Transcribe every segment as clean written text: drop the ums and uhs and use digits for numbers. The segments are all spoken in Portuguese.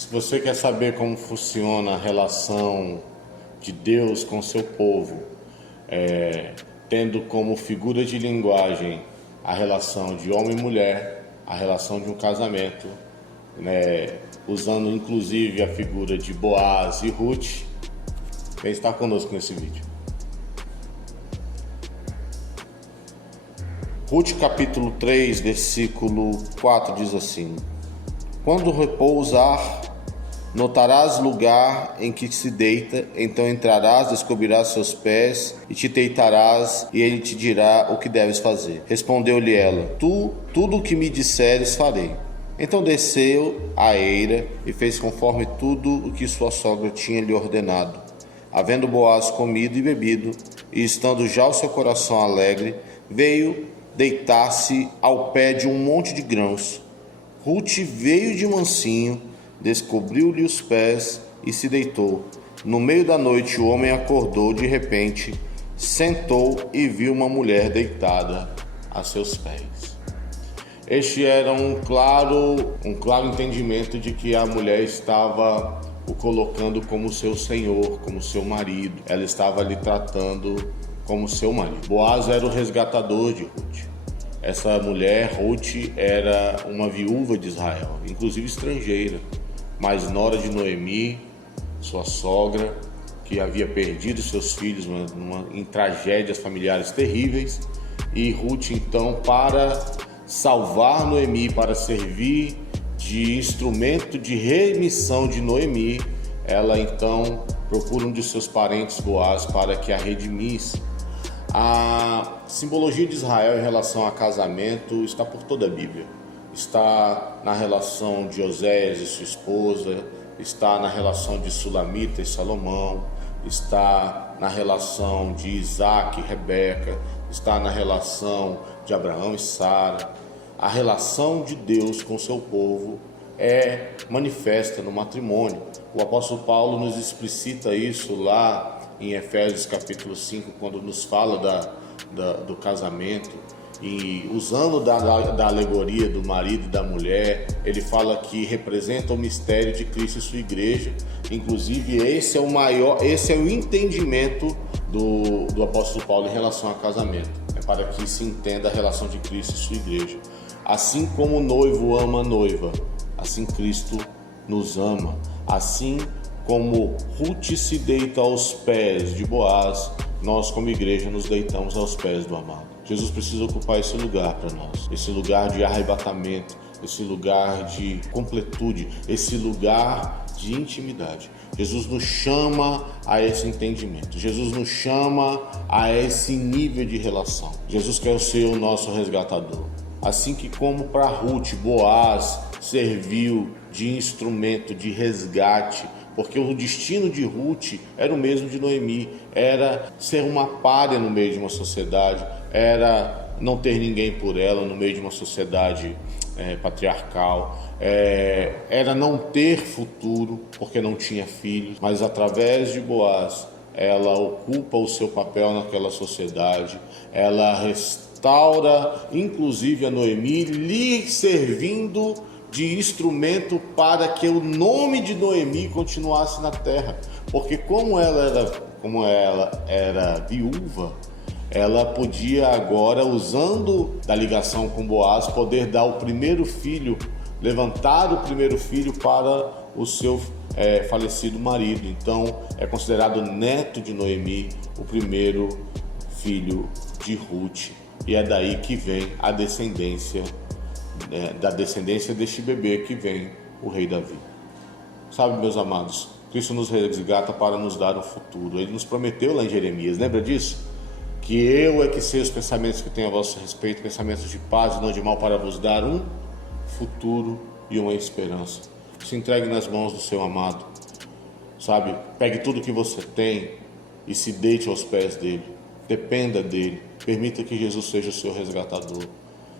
Se você quer saber como funciona a relação de Deus com seu povo, tendo como figura de linguagem a relação de homem e mulher, a relação de um casamento, usando inclusive a figura de Boaz e Ruth, vem estar conosco nesse vídeo. Ruth capítulo 3, versículo 4 diz assim: Quando repousar, notarás lugar em que se deita, então entrarás, descobrirás seus pés e te deitarás, e ele te dirá o que deves fazer. Respondeu-lhe ela: Tudo o que me disseres farei. Então desceu à eira e fez conforme tudo o que sua sogra tinha lhe ordenado. Havendo Boaz comido e bebido, e estando já o seu coração alegre, veio deitar-se ao pé de um monte de grãos. Ruth veio de mansinho, descobriu-lhe os pés e se deitou. No meio da noite o homem acordou de repente, sentou e viu uma mulher deitada a seus pés. Este era um claro entendimento de que a mulher estava o colocando como seu senhor, como seu marido. Ela estava lhe tratando como seu marido. Boaz era o resgatador de Ruth. Essa mulher, Ruth, era uma viúva de Israel, inclusive estrangeira, mas nora de Noemi, sua sogra, que havia perdido seus filhos em tragédias familiares terríveis. E Ruth, então, para salvar Noemi, para servir de instrumento de remissão de Noemi, ela então procura um de seus parentes, Boaz, para que a redimisse. A simbologia de Israel em relação a casamento está por toda a Bíblia. Está na relação de Oséias e sua esposa, está na relação de Sulamita e Salomão, está na relação de Isaac e Rebeca, está na relação de Abraão e Sara. A relação de Deus com seu povo é manifesta no matrimônio. O apóstolo Paulo nos explicita isso lá em Efésios capítulo 5, quando nos fala do casamento, e usando da alegoria do marido e da mulher, ele fala que representa o mistério de Cristo e sua igreja. Inclusive esse é o entendimento do apóstolo Paulo em relação ao casamento, para que se entenda a relação de Cristo e sua igreja. Assim como o noivo ama a noiva, assim Cristo nos ama. Assim como Ruth se deita aos pés de Boaz, nós como igreja nos deitamos aos pés do amado. Jesus precisa ocupar esse lugar para nós, esse lugar de arrebatamento, esse lugar de completude, esse lugar de intimidade. Jesus nos chama a esse entendimento, Jesus nos chama a esse nível de relação. Jesus quer ser o nosso resgatador. Assim que como para Ruth, Boaz serviu de instrumento de resgate, porque o destino de Ruth era o mesmo de Noemi, era ser uma pária no meio de uma sociedade, era não ter ninguém por ela no meio de uma sociedade patriarcal, era não ter futuro porque não tinha filhos, mas através de Boaz ela ocupa o seu papel naquela sociedade, ela restaura inclusive a Noemi, lhe servindo de instrumento para que o nome de Noemi continuasse na terra, porque como ela era viúva, ela podia agora, usando da ligação com Boaz, poder dar o primeiro filho, levantar o primeiro filho para o seu falecido marido. Então é considerado neto de Noemi o primeiro filho de Ruth, e é daí que vem a descendência da descendência deste bebê que vem o rei Davi. Sabe, meus amados, Cristo nos resgata para nos dar um futuro. Ele nos prometeu lá em Jeremias, lembra disso? Que eu é que sei os pensamentos que tenho a vosso respeito, pensamentos de paz e não de mal, para vos dar um futuro e uma esperança. Se entregue nas mãos do seu amado, sabe? Pegue tudo que você tem e se deite aos pés dele. Dependa dele. Permita que Jesus seja o seu resgatador.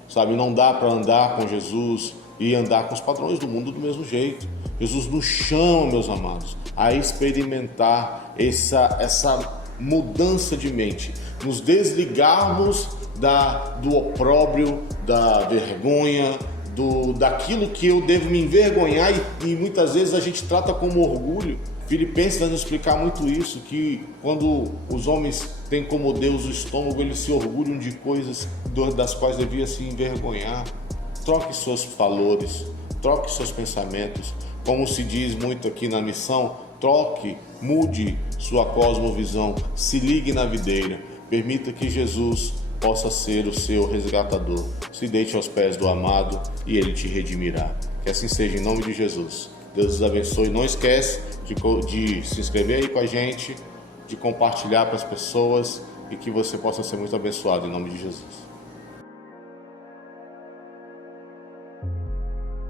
Sabe, não dá para andar com Jesus e andar com os padrões do mundo do mesmo jeito. Jesus nos chama, meus amados, a experimentar essa mudança de mente, nos desligarmos do opróbrio, da vergonha, daquilo que eu devo me envergonhar e muitas vezes a gente trata como orgulho. Filipenses vai nos explicar muito isso, que quando os homens têm como Deus o estômago, eles se orgulham de coisas das quais devia se envergonhar. Troque seus valores, troque seus pensamentos. Como se diz muito aqui na missão, troque, mude sua cosmovisão, se ligue na videira. Permita que Jesus possa ser o seu resgatador. Se deite aos pés do amado e ele te redimirá. Que assim seja em nome de Jesus. Deus os abençoe. Não esquece de se inscrever aí com a gente, de compartilhar para as pessoas e que você possa ser muito abençoado em nome de Jesus.